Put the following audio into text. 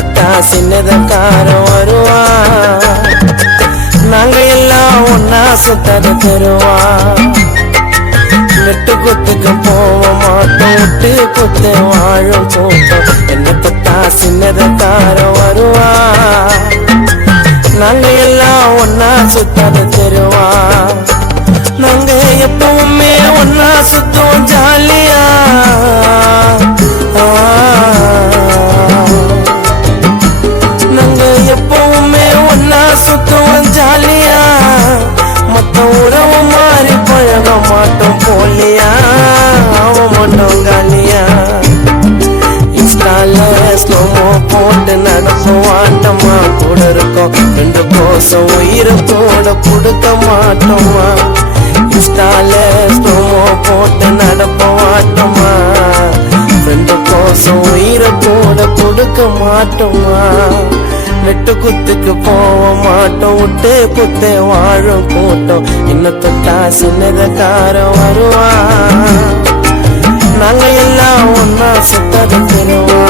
தொட்டா சின்னதக்காரன் வருவா, நாங்க எல்லாம் ஒன்னா சுத்தத தருவா. வெட்டு குத்துக்கு போக மாட்டோம், விட்டு குத்து வாழும் கூட்டம். என்ன தொட்டா சின்னதக்காரன் வருவா, நாங்க எல்லாம் ஒன்னா சுத்தத தருவா. நாங்க எப்பவுமே ஒன்னா சுத்தோம் ஜாலியா. நாங்க எப்பவுமே ஒன்னா சுத்தோம் ஜாலியா. மத்த உறவு மாறி பழக மாட்டோம் போலியா, அவன் மட்டும் காலியா. இன்ஸ்டால ஸ்லோமோ போட்டு நடப்போம் ஆட்டமா, கூட இருக்கோம் ரெண்டு கோசம் உயிரை கூட கொடுக்க மாட்டோமா. இன்ஸ்டால ஸ்லோமோ போட்டு நடப்போம் ஆட்டமா, ரெண்டு கோசம் உயிரை கூட கொடுக்க மாட்டோமா. வெட்டு குத்துக்கு போக மாட்டோம், விட்டு குத்து வாழும் கூட்டம். இன்னும் தொட்டா சின்னதக்காரன் வருவா, நாங்க எல்லாம் ஒன்னா சுத்தத தருவா.